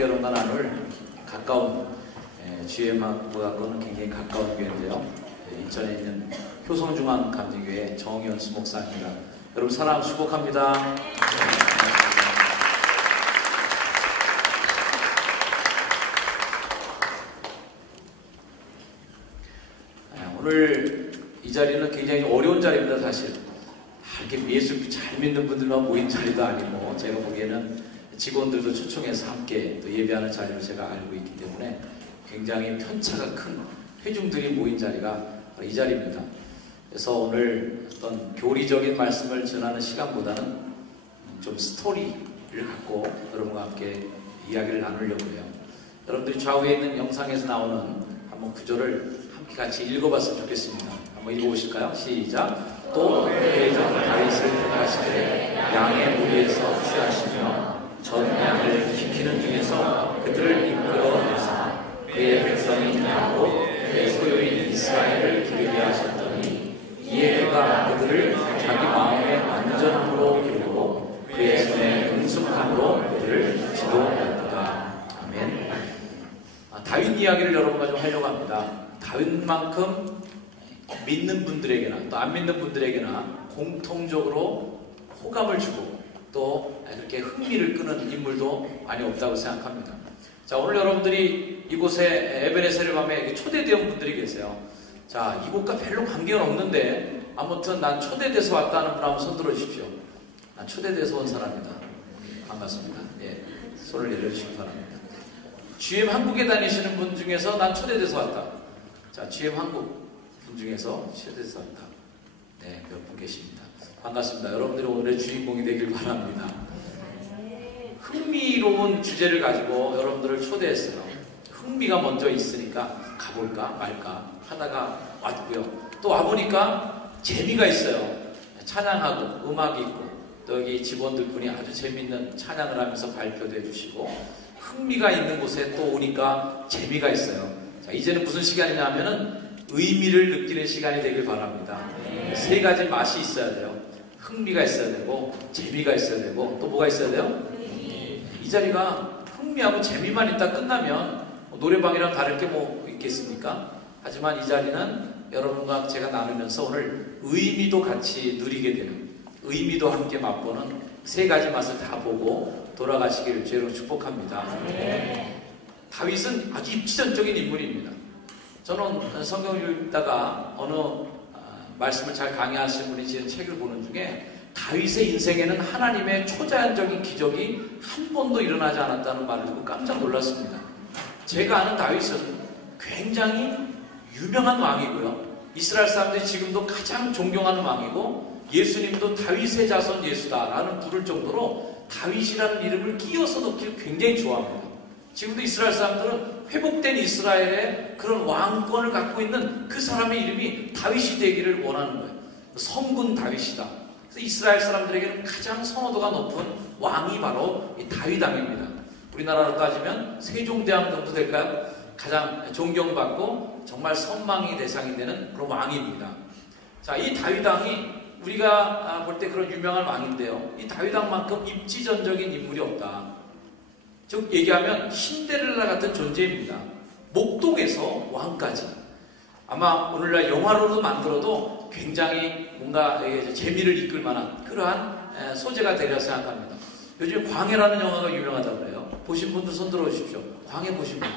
함께 여러분과 나눌 가까운 GM하고는 굉장히 가까운 교회인데요. 인천에 있는 효성중앙감리교회 정연수 목사입니다. 여러분 사랑 축복합니다. 오늘 이 자리는 굉장히 어려운 자리입니다. 사실 이렇게 예수 잘 믿는 분들만 모인 자리도 아니고 제가 보기에는 직원들도 초청해서 함께 또 예배하는 자리로 제가 알고 있기 때문에 굉장히 편차가 큰 회중들이 모인 자리가 바로 이 자리입니다. 그래서 오늘 어떤 교리적인 말씀을 전하는 시간보다는 좀 스토리를 갖고 여러분과 함께 이야기를 나누려고 해요. 여러분들이 좌우에 있는 영상에서 나오는 한번 구절을 함께 같이 읽어봤으면 좋겠습니다. 한번 읽어보실까요? 시작! 또 대전 다윗을 택하시되 양의 무리에서 취하시며 전 양을 지키는 중에서 그들을 이끌어내사 그의 백성인 야곱 그의 소유인 이스라엘을 기르게 하셨더니 이에 그가 그들을 자기 마음의 완전함으로 기르고 그의 손의 능숙함으로 그들을 지도하였도다. 아멘. 다윗 이야기를 여러분과 좀 하려고 합니다. 다윗만큼 믿는 분들에게나 또 안 믿는 분들에게나 공통적으로 호감을 주고 또 이렇게 흥미를 끄는 인물도 많이 없다고 생각합니다. 자, 오늘 여러분들이 이곳에 에베네셀 밤에 초대되온 분들이 계세요. 자, 이곳과 별로 관계는 없는데 아무튼 난 초대돼서 왔다는 분 한번 손 들어 주십시오. 난 초대돼서 온 사람이다. 반갑습니다. 예, 손을 내려주시기 바랍니다. GM 한국에 다니시는 분 중에서 난 초대돼서 왔다. 자, GM 한국 분 중에서 초대돼서 왔다. 네, 몇 분 계십니다. 반갑습니다. 여러분들이 오늘의 주인공이 되길 바랍니다. 흥미로운 주제를 가지고 여러분들을 초대했어요. 흥미가 먼저 있으니까 가볼까 말까 하다가 왔고요. 또 와보니까 재미가 있어요. 찬양하고 음악이 있고 또 여기 직원들 분이 아주 재밌는 찬양을 하면서 발표도 해주시고 흥미가 있는 곳에 또 오니까 재미가 있어요. 자, 이제는 무슨 시간이냐 하면은 의미를 느끼는 시간이 되길 바랍니다. 세 가지 맛이 있어야 돼요. 흥미가 있어야 되고 재미가 있어야 되고 또 뭐가 있어야 돼요? 이 자리가 흥미하고 재미만 있다 끝나면 노래방이랑 다를 게 뭐 있겠습니까? 하지만 이 자리는 여러분과 제가 나누면서 오늘 의미도 같이 누리게 되는, 의미도 함께 맛보는 세 가지 맛을 다 보고 돌아가시기를 주로 축복합니다. 다윗은 아주 입지전적인 인물입니다. 저는 성경을 읽다가 어느 말씀을 잘 강의하시는 분이 지은 책을 보는 중에 다윗의 인생에는 하나님의 초자연적인 기적이 한 번도 일어나지 않았다는 말을 듣고 깜짝 놀랐습니다. 제가 아는 다윗은 굉장히 유명한 왕이고요. 이스라엘 사람들이 지금도 가장 존경하는 왕이고 예수님도 다윗의 자손 예수다라는 부를 정도로 다윗이라는 이름을 끼워서 넣기를 굉장히 좋아합니다. 지금도 이스라엘 사람들은 회복된 이스라엘의 그런 왕권을 갖고 있는 그 사람의 이름이 다윗이 되기를 원하는 거예요. 성군 다윗이다. 그래서 이스라엘 사람들에게는 가장 선호도가 높은 왕이 바로 이 다윗 왕입니다. 우리나라로 따지면 세종대왕 정도 될까요? 가장 존경받고 정말 선망의 대상이 되는 그런 왕입니다. 자, 이 다윗 왕이 우리가 볼 때 그런 유명한 왕인데요. 이 다윗 왕만큼 입지전적인 인물이 없다. 즉 얘기하면 신데렐라 같은 존재입니다. 목동에서 왕까지. 아마 오늘날 영화로도 만들어도 굉장히 뭔가 재미를 이끌 만한 그러한 소재가 되리라 생각합니다. 요즘 광해라는 영화가 유명하다고 해요. 보신 분들 손 들어 주십시오. 광해 보신 분.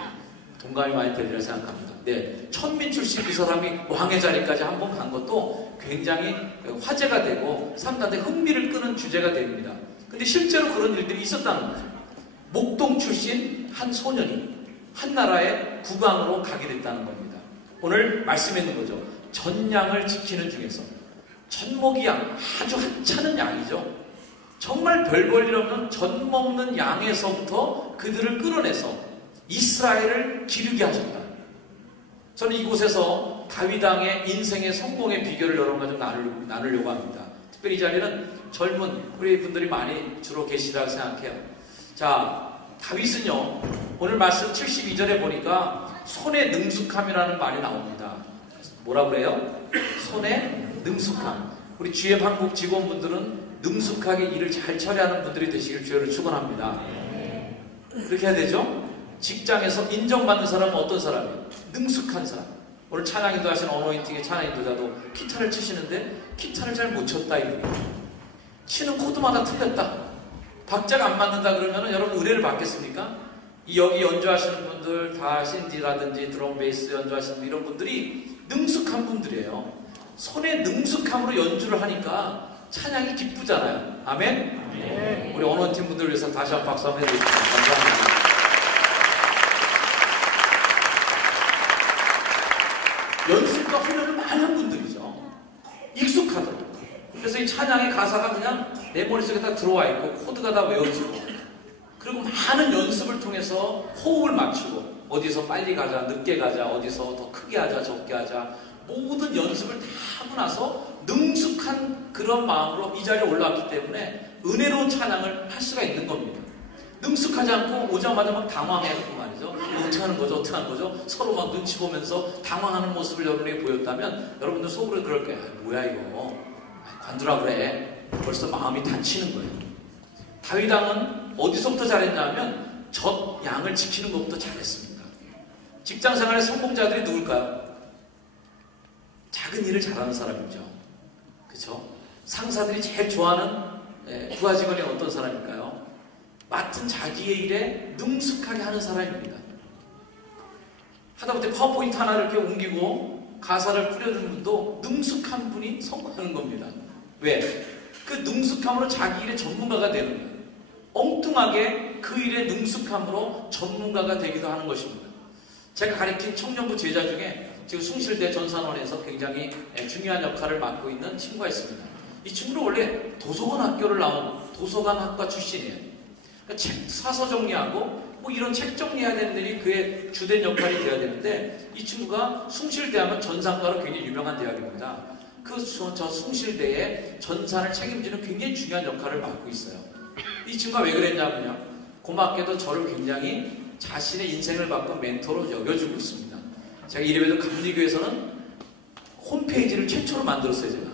동감이 많이 되리라 생각합니다. 네, 천민 출신 그 사람이 왕의 자리까지 한 번 간 것도 굉장히 화제가 되고 사람들한테 흥미를 끄는 주제가 됩니다. 근데 실제로 그런 일들이 있었다는 거죠. 목동 출신 한 소년이 한 나라의 국왕으로 가게 됐다는 겁니다. 오늘 말씀에 있는 거죠. 전양을 지키는 중에서 젖먹이 양, 아주 하찮은 양이죠. 정말 별 볼 일 없는 젖 먹는 양에서부터 그들을 끌어내서 이스라엘을 기르게 하셨다. 저는 이곳에서 다윗 왕의 인생의 성공의 비결을 여러분과 좀 나누려고 합니다. 특별히 이 자리는 젊은 우리 분들이 많이 주로 계시라고 생각해요. 자, 다윗은요, 오늘 말씀 72절에 보니까 손에 능숙함이라는 말이 나옵니다. 뭐라 그래요? 손에 능숙함. 우리 GM 한국 직원분들은 능숙하게 일을 잘 처리하는 분들이 되시길 주여를 축원합니다. 그렇게 해야 되죠? 직장에서 인정받는 사람은 어떤 사람이에요? 능숙한 사람. 오늘 찬양 인도하신 어노인팅의 찬양 인도자도 기타를 치시는데 기타를 잘 못 쳤다 이분이. 치는 코드마다 틀렸다. 박자가 안 맞는다 그러면 여러분 의뢰를 받겠습니까? 여기 연주하시는 분들 다 신디라든지 드럼 베이스 연주하시는 분, 이런 분들이 능숙한 분들이에요. 손에 능숙함으로 연주를 하니까 찬양이 기쁘잖아요. 아멘? 네. 우리 언어팀 분들 위해서 다시 한번 박수 한번 해드리겠습니다. 감사합니다. 연습과 훈련을 많이 한 분들이죠. 익숙하더라고요. 그래서 이 찬양의 가사가 그냥 내 머릿속에 다 들어와 있고 코드가 다 외워지고, 그리고 많은 연습을 통해서 호흡을 맞추고, 어디서 빨리 가자, 늦게 가자, 어디서 더 크게 하자, 적게 하자, 모든 연습을 다 하고 나서 능숙한 그런 마음으로 이 자리에 올라왔기 때문에 은혜로운 찬양을 할 수가 있는 겁니다. 능숙하지 않고 오자마자 막 당황해갖고 말이죠. 어떻게 하는 거죠? 어떻게 하는 거죠? 서로 막 눈치 보면서 당황하는 모습을 여러분에게 보였다면 여러분들 속으로 그럴 거예요. 뭐야 이거? 관두라 그래. 벌써 마음이 다치는 거예요. 다윗 왕은 어디서부터 잘했냐면 젖 양을 지키는 것부터 잘했습니다. 직장 생활의 성공자들이 누굴까요? 작은 일을 잘하는 사람이죠. 그렇죠? 상사들이 제일 좋아하는 부하 직원이 어떤 사람일까요? 맡은 자기의 일에 능숙하게 하는 사람입니다. 하다못해 파워포인트 하나를 이렇게 옮기고 가사를 뿌려주는 분도 능숙한 분이 성공하는 겁니다. 왜? 그 능숙함으로 자기 일의 전문가가 되는 거예요. 엉뚱하게 그 일의 능숙함으로 전문가가 되기도 하는 것입니다. 제가 가르친 청년부 제자 중에 지금 숭실대 전산원에서 굉장히 중요한 역할을 맡고 있는 친구가 있습니다. 이 친구는 원래 도서관 학교를 나온 도서관학과 출신이에요. 그러니까 책 사서 정리하고 뭐 이런 책 정리해야 되는 일이 그의 주된 역할이 되어야 되는데, 이 친구가 숭실대하면 전산가로 굉장히 유명한 대학입니다. 저 숭실대의 전산을 책임지는 굉장히 중요한 역할을 맡고 있어요. 이 친구가 왜 그랬냐면요, 고맙게도 저를 굉장히 자신의 인생을 바꾼 멘토로 여겨주고 있습니다. 제가 이래봬도 감리교에서는 홈페이지를 최초로 만들었어요.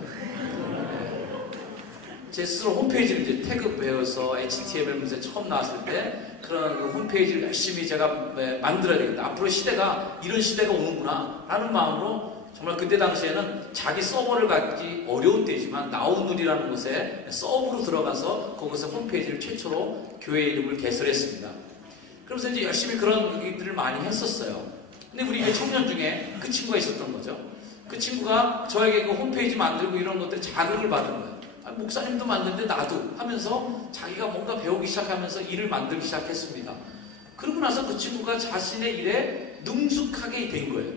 제 스스로 홈페이지를 이제 태그 배워서 HTML 문제 처음 나왔을 때 그런 홈페이지를 열심히 제가 만들어야 되겠다. 앞으로 시대가 이런 시대가 오는구나 라는 마음으로, 정말 그때 당시에는 자기 서버를 갖기 어려운 때지만 나우누리라는 곳에 서버로 들어가서 그곳에 홈페이지를 최초로 교회 이름을 개설했습니다. 그러면서 이제 열심히 그런 일들을 많이 했었어요. 근데 우리 청년 중에 그 친구가 있었던 거죠. 그 친구가 저에게 그 홈페이지 만들고 이런 것들 자극을 받은 거예요. 목사님도 만드는데 나도 하면서 자기가 뭔가 배우기 시작하면서 일을 만들기 시작했습니다. 그러고 나서 그 친구가 자신의 일에 능숙하게 된 거예요.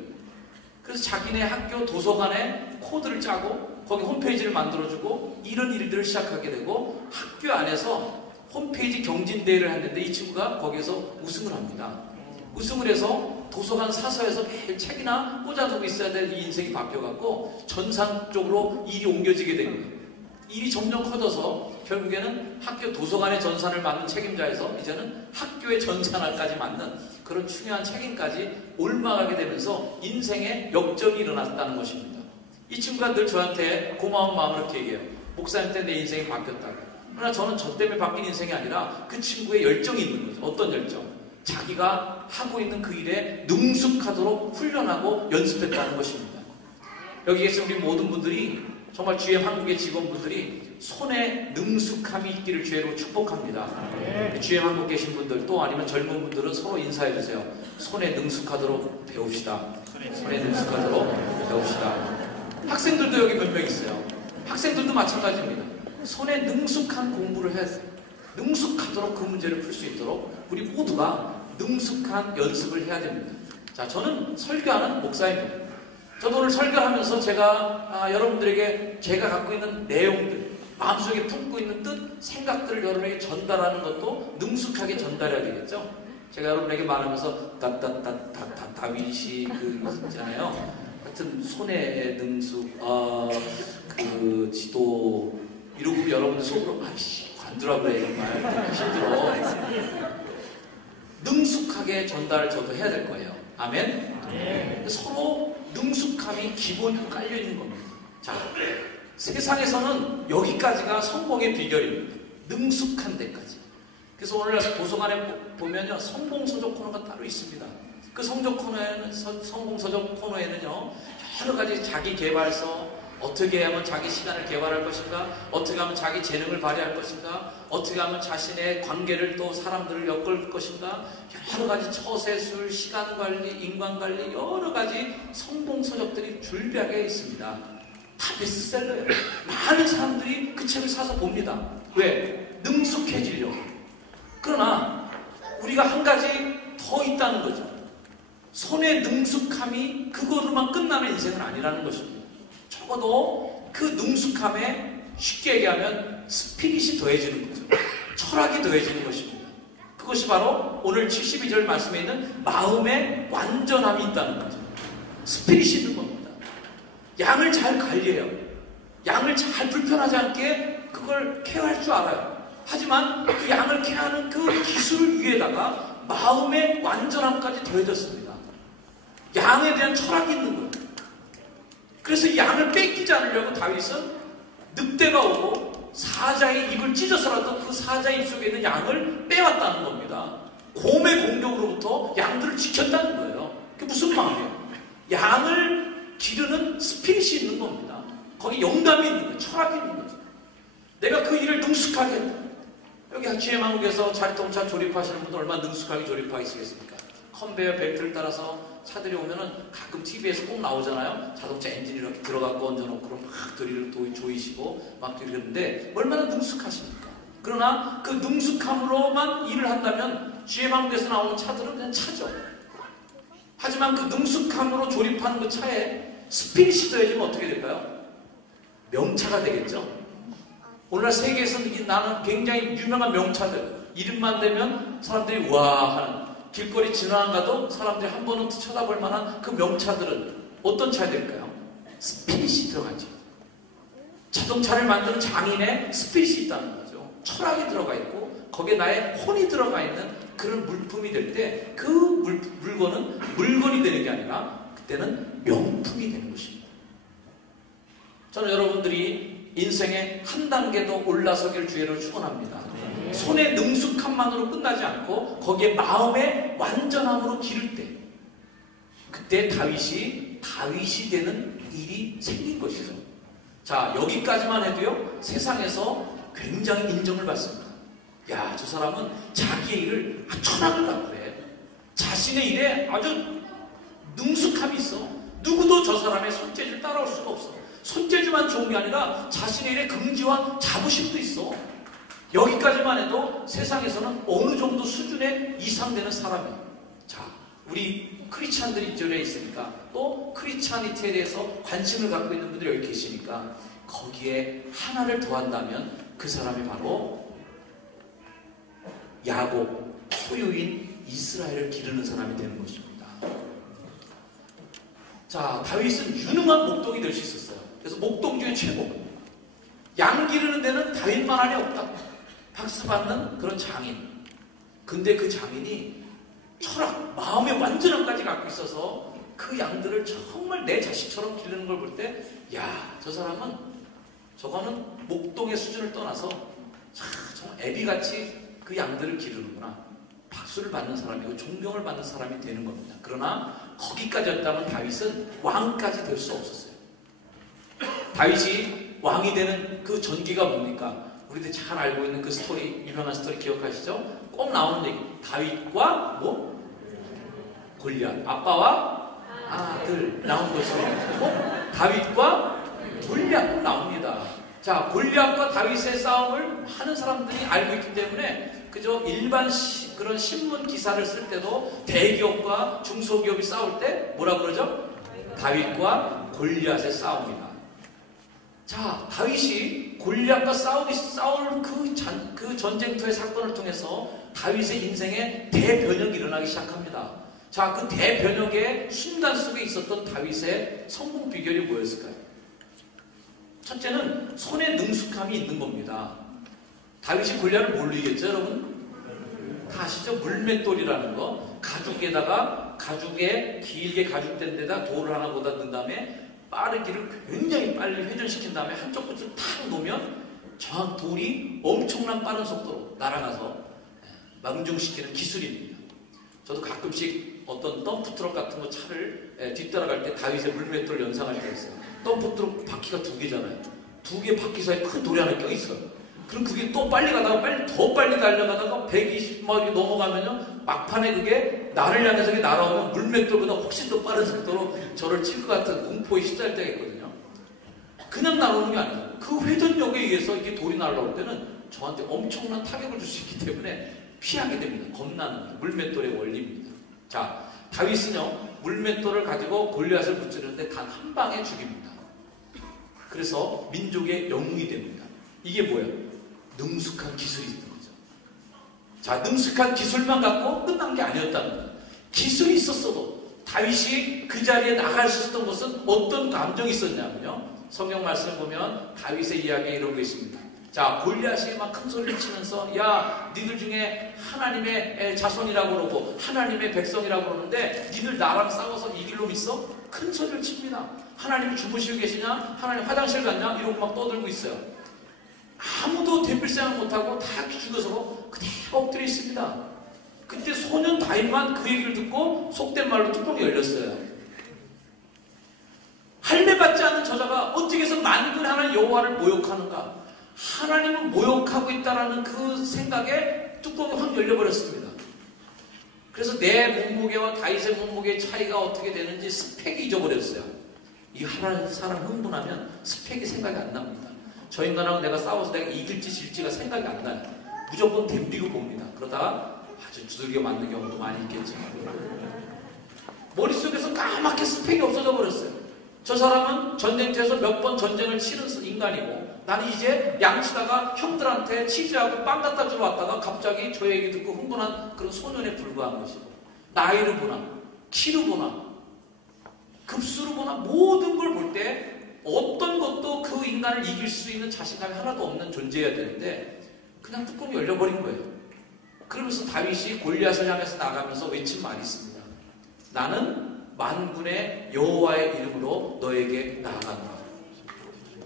그래서 자기네 학교 도서관에 코드를 짜고 거기 홈페이지를 만들어주고 이런 일들을 시작하게 되고, 학교 안에서 홈페이지 경진대회를 했는데 이 친구가 거기에서 우승을 합니다. 우승을 해서 도서관 사서에서 매일 책이나 꽂아두고 있어야 될 이 인생이 바뀌어갖고 전산 쪽으로 일이 옮겨지게 된 거예요. 일이 점점 커져서 결국에는 학교 도서관의 전산을 맡는 책임자에서 이제는 학교의 전산을까지 맡는 그런 중요한 책임까지 올라가게 되면서 인생의 역전이 일어났다는 것입니다. 이 친구가 늘 저한테 고마운 마음으로 이렇게 얘기해요. 목사님 때문에 내 인생이 바뀌었다고. 그러나 저는 저 때문에 바뀐 인생이 아니라 그 친구의 열정이 있는 거죠. 어떤 열정? 자기가 하고 있는 그 일에 능숙하도록 훈련하고 연습했다는 것입니다. 여기 계신 우리 모든 분들이, 정말 GM 한국의 직원분들이 손에 능숙함이 있기를 주의로 축복합니다. GM 한국 계신 분들, 또 아니면 젊은 분들은 서로 인사해 주세요. 손에 능숙하도록 배웁시다. 손에 능숙하도록 배웁시다. 학생들도 여기 몇 명 있어요. 학생들도 마찬가지입니다. 손에 능숙한 공부를 해서 능숙하도록 그 문제를 풀 수 있도록 우리 모두가 능숙한 연습을 해야 됩니다. 자, 저는 설교하는 목사입니다. 저도 오늘 설교하면서 제가 여러분들에게 제가 갖고 있는 내용들, 마음속에 품고 있는 뜻, 생각들을 여러분에게 전달하는 것도 능숙하게 전달해야 되겠죠. 제가 여러분에게 말하면서 다윗이 그 있잖아요. 하여튼 손에 능숙, 그 지도 이러고 여러분들 속으로 아이씨 관두라 그래 이런 말 힘들어. 능숙하게 전달을 저도 해야 될 거예요. 아멘? 네. 서로 능숙함이 기본으로 깔려있는 겁니다. 자, 세상에서는 여기까지가 성공의 비결입니다. 능숙한 데까지. 그래서 오늘 도서관에 보면요, 성공서적 코너가 따로 있습니다. 그 성공서적 코너에는요, 여러 가지 자기 개발서, 어떻게 하면 자기 시간을 개발할 것인가, 어떻게 하면 자기 재능을 발휘할 것인가, 어떻게 하면 자신의 관계를 또 사람들을 엮을 것인가, 여러 가지 처세술, 시간관리, 인간관리, 여러 가지 성공서적들이 줄비하게 있습니다. 다 베스트셀러예요. 많은 사람들이 그 책을 사서 봅니다. 왜? 능숙해지려고. 그러나 우리가 한 가지 더 있다는 거죠. 손의 능숙함이 그거로만 끝나는 인생은 아니라는 것입니다. 적어도 그 능숙함에 쉽게 얘기하면 스피릿이 더해지는 거죠. 철학이 더해지는 것입니다. 그것이 바로 오늘 72절 말씀에 있는 마음의 완전함이 있다는 거죠. 스피릿이 있는 겁니다. 양을 잘 관리해요. 양을 잘 불편하지 않게 그걸 케어할 줄 알아요. 하지만 그 양을 케어하는 그 기술 위에다가 마음의 완전함까지 더해졌습니다. 양에 대한 철학이 있는 거예요. 그래서 이 양을 뺏기지 않으려고 다윗은 늑대가 오고 사자의 입을 찢어서라도 그 사자의 입 속에 있는 양을 빼왔다는 겁니다. 곰의 공격으로부터 양들을 지켰다는 거예요. 그게 무슨 마음이에요? 양을 기르는 스피릿이 있는 겁니다. 거기 영감이 있는 거예요. 철학이 있는 거죠. 내가 그 일을 능숙하게 했다. 여기 GM한국에서 자동차 조립하시는 분들 얼마나 능숙하게 조립하시겠습니까? 컨베이어 벨트를 따라서 차들이 오면은 가끔 TV에서 꼭 나오잖아요. 자동차 엔진이 이렇게 들어가고 얹어놓고 그럼 막 드릴을 조이시고 막 이러는데 얼마나 능숙하십니까? 그러나 그 능숙함으로만 일을 한다면 GM한국에서 나오는 차들은 그냥 차죠. 하지만 그 능숙함으로 조립한 그 차에 스피릿이 더해지면 어떻게 될까요? 명차가 되겠죠. 오늘날 세계에서는 나는 굉장히 유명한 명차들 이름만 대면 사람들이 와 하는 길거리 지나가도 사람들이 한 번은 쳐다볼 만한 그 명차들은 어떤 차들일까요? 스피릿이 들어가죠. 자동차를 만드는 장인의 스피릿이 있다는 거죠. 철학이 들어가 있고 거기에 나의 혼이 들어가 있는 그런 물품이 될 때 그 물건은 물건이 되는 게 아니라 그때는 명품이 되는 것입니다. 저는 여러분들이 인생의 한 단계 더 올라서길 주의로 축원합니다. 손의 능숙함만으로 끝나지 않고 거기에 마음의 완전함으로 기를 때 그때 다윗이 되는 일이 생긴 것이죠. 자, 여기까지만 해도요 세상에서 굉장히 인정을 받습니다. 야, 저 사람은 자기의 일을 철학을 갖고 해. 자신의 일에 아주 능숙함이 있어. 누구도 저 사람의 손재주를 따라올 수가 없어. 손재주만 좋은 게 아니라 자신의 일에 긍지와 자부심도 있어. 여기까지만 해도 세상에서는 어느 정도 수준에 이상되는 사람이에요. 자, 우리 크리스찬들이 이쪽에 있으니까 또 크리스찬이티에 대해서 관심을 갖고 있는 분들이 여기 계시니까 거기에 하나를 더한다면 그 사람이 바로 야곱, 소유인 이스라엘을 기르는 사람이 되는 것입니다. 자, 다윗은 유능한 목동이 될 수 있었어요. 그래서 목동 중에 최고. 양 기르는 데는 다윗만한이 없다. 박수 받는 그런 장인. 근데 그 장인이 철학, 마음의 완전함까지 갖고 있어서 그 양들을 정말 내 자식처럼 기르는 걸 볼 때, 야, 저 사람은 저거는 목동의 수준을 떠나서 정말 애비같이 그 양들을 기르는구나. 박수를 받는 사람이고 존경을 받는 사람이 되는 겁니다. 그러나 거기까지였다면 다윗은 왕까지 될 수 없었어요. 다윗이 왕이 되는 그 전기가 뭡니까? 우리들 잘 알고 있는 그 스토리, 유명한 스토리 기억하시죠? 꼭 나오는 얘기. 다윗과 골리앗. 아빠와 아들 나온 것이고 다윗과 골리앗 나옵니다. 자, 골리앗과 다윗의 싸움을 많은 사람들이 알고 있기 때문에 그저 일반 그런 신문 기사를 쓸 때도 대기업과 중소기업이 싸울 때 뭐라 그러죠? 다윗과 골리앗의 싸움이다. 자, 다윗이 골리앗과 싸울 그 전쟁터의 사건을 통해서 다윗의 인생에 대변혁이 일어나기 시작합니다. 자, 그 대변혁의 순간 속에 있었던 다윗의 성공 비결이 뭐였을까요? 첫째는 손에 능숙함이 있는 겁니다. 다윗이 골리앗을 뭘로 이겼죠, 여러분? 다 아시죠? 물맷돌이라는 거. 가죽에 길게 가죽된 데다 돌을 하나 보다 넣은 다음에 빠르기를 굉장히 빨리 회전시킨 다음에 한쪽 끝을 탁 놓으면 돌이 엄청난 빠른 속도로 날아가서 명중시키는 기술입니다. 저도 가끔씩 어떤 덤프트럭 같은 거 차를 뒤따라갈 때 다윗의 물맷돌 연상할 때가 있어요. 덤프트럭 바퀴가 2개잖아요. 2개 바퀴 사이에 큰 돌이 하나 껴있어요. 그럼 그게 또 빨리 가다가 더 빨리 달려가다가 120마일이 넘어가면요, 막판에 그게 나를 향해서 날아오면 물맷돌보다 훨씬 더 빠른 속도로 저를 칠 것 같은 공포에 휩싸일 때가 있거든요. 그냥 날아오는 게 아니에요. 그 회전력에 의해서 이게 돌이 날아올 때는 저한테 엄청난 타격을 줄 수 있기 때문에 피하게 됩니다. 겁나는 물맷돌의 원리입니다. 자, 다윗은요, 물맷돌을 가지고 골리앗을 무찌르는데 단 한 방에 죽입니다. 그래서 민족의 영웅이 됩니다. 이게 뭐예요? 능숙한 기술이 있는 거죠. 자, 능숙한 기술만 갖고 끝난 게 아니었다는 거예요. 기술이 있었어도 다윗이 그 자리에 나갈 수 있었던 것은 어떤 감정이 있었냐면요, 성경 말씀을 보면 다윗의 이야기에 이런 게 있습니다. 자, 골리앗이 막 큰 소리를 치면서, 야, 니들 중에 하나님의 자손이라고 그러고 하나님의 백성이라고 그러는데 니들 나랑 싸워서 이길 놈 있어? 큰 소리를 칩니다. 하나님이 주무시고 계시냐? 하나님 화장실 갔냐? 이러고 막 떠들고 있어요. 아무도 대필생을 못하고 다 죽어서 그대로 엎드려 있습니다. 그때 소년 다윗만 그 얘기를 듣고 속된 말로 뚜껑이 열렸어요. 할례받지 않는 저자가 어떻게 해서 만군의 하나님 여호와를 모욕하는가? 하나님을 모욕하고 있다는 그 생각에 뚜껑이 확 열려버렸습니다. 그래서 내 몸무게와 다윗의 몸무게의 차이가 어떻게 되는지 스펙이 잊어버렸어요. 이 하나님 사람 흥분하면 스펙이 생각이 안 납니다. 저 인간하고 내가 싸워서 내가 이길지 질지가 생각이 안 나요. 무조건 덤비고 봅니다. 그러다가 아주 두들겨 맞는 경우도 많이 있겠죠. 머릿속에서 까맣게 스펙이 없어져 버렸어요. 저 사람은 전쟁터에서 몇 번 전쟁을 치른 인간이고 나는 이제 양치다가 형들한테 치즈하고 빵 갖다 주러 왔다가 갑자기 저 얘기 듣고 흥분한 그런 소년에 불과한 것이고, 나이를 보나 키를 보나 급수를 보나 모든 걸 볼 때 어떤 것도 그 인간을 이길 수 있는 자신감이 하나도 없는 존재여야 되는데 그냥 뚜껑이 열려버린 거예요. 그러면서 다윗이 골리앗을 향해서 나가면서 외친 말이 있습니다. 나는 만군의 여호와의 이름으로 너에게 나아간다.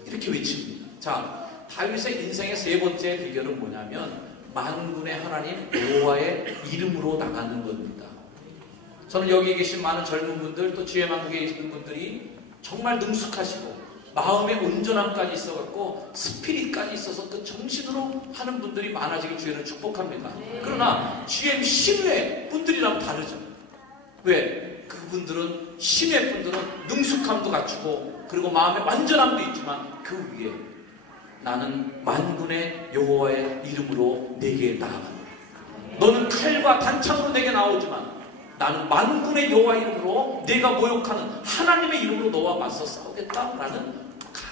이렇게 외칩니다. 자, 다윗의 인생의 세 번째 비결은 뭐냐면 만군의 하나님 여호와의 이름으로 나가는 겁니다. 저는 여기 계신 많은 젊은 분들, 또 주예만국에 계신 분들이 정말 능숙하시고 마음의 온전함까지 있어갖고 스피릿까지 있어서 그 정신으로 하는 분들이 많아지길 주의는 축복합니다. 그러나 GM 신외 분들이랑 다르죠. 왜? 그분들은 신외 분들은 능숙함도 갖추고 그리고 마음의 완전함도 있지만 그 위에 나는 만군의 여호와의 이름으로 내게 나아간다. 너는 칼과 단창으로 내게 나오지만 나는 만군의 여호와의 이름으로 내가 모욕하는 하나님의 이름으로 너와 맞서 싸우겠다라는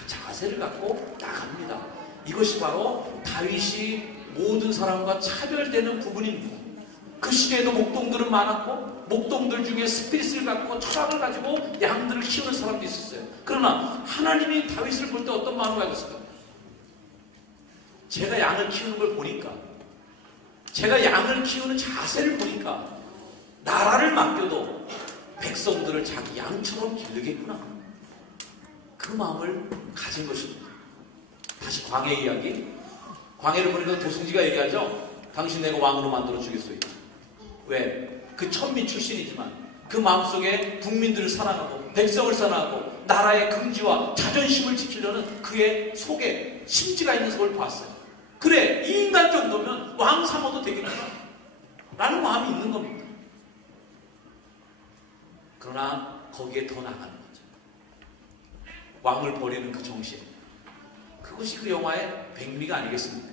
자세를 갖고 나갑니다. 이것이 바로 다윗이 모든 사람과 차별되는 부분입니다. 그 시대에도 목동들은 많았고 목동들 중에 스피릿을 갖고 철학을 가지고 양들을 키우는 사람도 있었어요. 그러나 하나님이 다윗을 볼 때 어떤 마음을 가지고 있을까? 제가 양을 키우는 걸 보니까, 제가 양을 키우는 자세를 보니까 나라를 맡겨도 백성들을 자기 양처럼 기르겠구나. 그 마음을 가진 것입니다. 다시 광해 이야기. 광해를 보니까 도승지가 얘기하죠. 당신 내가 왕으로 만들어 주겠소이다. 왜? 그 천민 출신이지만 그 마음속에 국민들을 사랑하고 백성을 사랑하고 나라의 긍지와 자존심을 지키려는 그의 속에 심지가 있는 것을 봤어요. 그래, 이 인간 정도면 왕 삼아도 되겠구나 라는 마음이 있는 겁니다. 그러나 거기에 더 나가는 거죠. 왕을 버리는 그 정신. 그것이 그 영화의 백미가 아니겠습니까?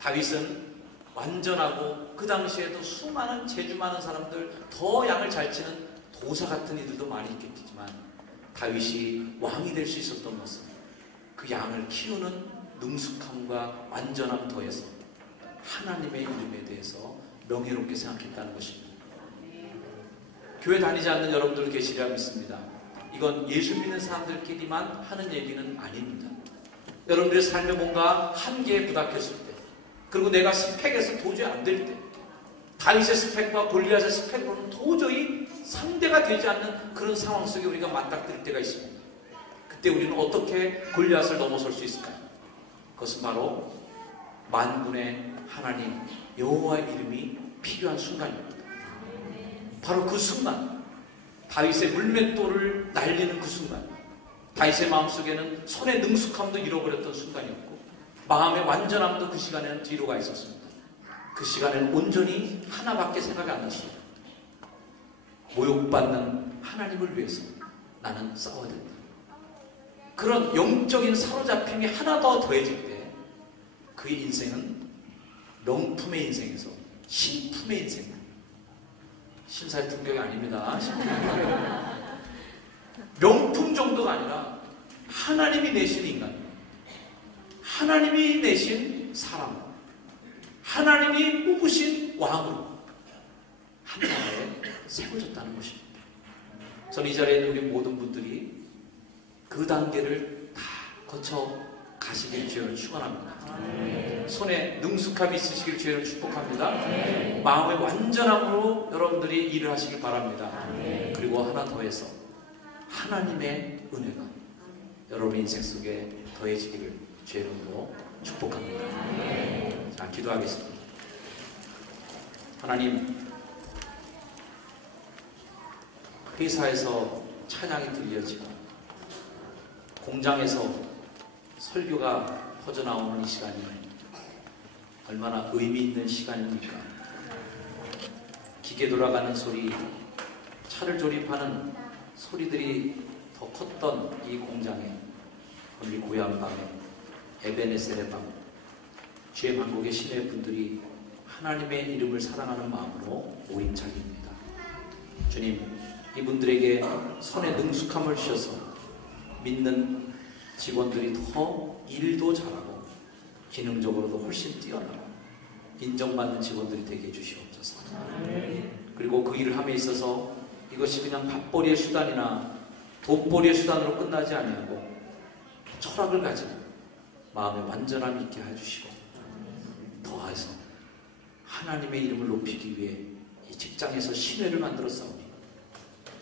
다윗은 완전하고 그 당시에도 수많은 재주 많은 사람들, 더 양을 잘 치는 도사 같은 이들도 많이 있겠지만 다윗이 왕이 될 수 있었던 것은 그 양을 키우는 능숙함과 완전함 더해서 하나님의 이름에 대해서 명예롭게 생각했다는 것입니다. 교회 다니지 않는 여러분들 계시리라 믿습니다. 이건 예수 믿는 사람들끼리만 하는 얘기는 아닙니다. 여러분들의 삶에 뭔가 한계에 부닥쳤을 때, 그리고 내가 스펙에서 도저히 안 될 때, 다윗의 스펙과 골리앗의 스펙으로는 도저히 상대가 되지 않는 그런 상황 속에 우리가 맞닥뜨릴 때가 있습니다. 그때 우리는 어떻게 골리앗을 넘어설 수 있을까요? 그것은 바로 만군의 하나님 여호와 이름이 필요한 순간입니다. 바로 그 순간, 다윗의 물맷돌을 날리는 그 순간, 다윗의 마음속에는 손의 능숙함도 잃어버렸던 순간이었고 마음의 완전함도 그 시간에는 뒤로 가 있었습니다. 그 시간에는 온전히 하나밖에 생각이 안 났습니다. 모욕받는 하나님을 위해서 나는 싸워야 된다. 그런 영적인 사로잡힘이 하나 더 더해질 때 그의 인생은 명품의 인생에서 신품의 인생, 신사의 품격이 아닙니다. 명품 정도가 아니라 하나님이 내신 인간, 하나님이 내신 사람, 하나님이 뽑으신 왕으로 한 나라에 세워졌다는 것입니다. 저는 이 자리에 있는 우리 모든 분들이 그 단계를 다 거쳐 가시길 주여를 축원합니다. 손에 능숙함이 있으시길 주여를 축복합니다. 마음의 완전함으로 여러분들이 일을 하시길 바랍니다. 그리고 하나 더해서 하나님의 은혜가 여러분 인생 속에 더해지기를 주의 이름으로 축복합니다. 자, 기도하겠습니다. 하나님, 회사에서 찬양이 들려지고 공장에서 설교가 퍼져나오는 이 시간이 얼마나 의미 있는 시간입니까? 기계 돌아가는 소리, 차를 조립하는 소리들이 더 컸던 이 공장에 오늘 고요한 밤에 에베네셀의 밤, 주의 만국의 시대 분들이 하나님의 이름을 사랑하는 마음으로 모인 자리입니다. 주님, 이분들에게 손에 능숙함을 주셔서 믿는 직원들이 더 일도 잘하고 기능적으로도 훨씬 뛰어나고 인정받는 직원들이 되게 해주시옵소서. 그리고 그 일을 함에 있어서 이것이 그냥 밥벌이의 수단이나 돈벌이의 수단으로 끝나지 아니하고 철학을 가지고 마음의 완전함이 있게 해주시고 더해서 하나님의 이름을 높이기 위해 이 직장에서 신뢰를 만들어 싸우니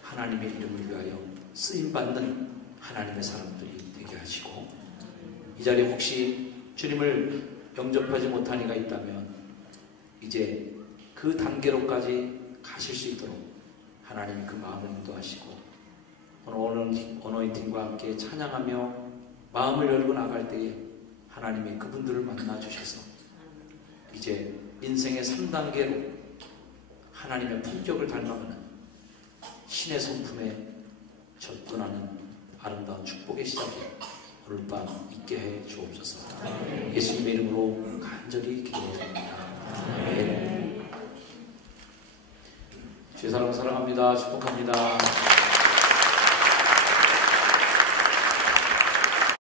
하나님의 이름을 위하여 쓰임받는 하나님의 사람들이 되게 하시고, 이 자리에 혹시 주님을 영접하지 못한 이가 있다면 이제 그 단계로까지 가실 수 있도록 하나님이 그 마음을 인도하시고 오늘 어노인팅과 함께 찬양하며 마음을 열고 나갈 때에 하나님이 그분들을 만나 주셔서 이제 인생의 3단계로 하나님의 품격을 닮아가는 신의 성품에 접근하는 아름다운 축복의 시작이 오늘 밤 있게 해 주옵소서. 예수님의 이름으로 간절히 기도드립니다. 아멘. 주의 사랑 사랑합니다. 축복합니다.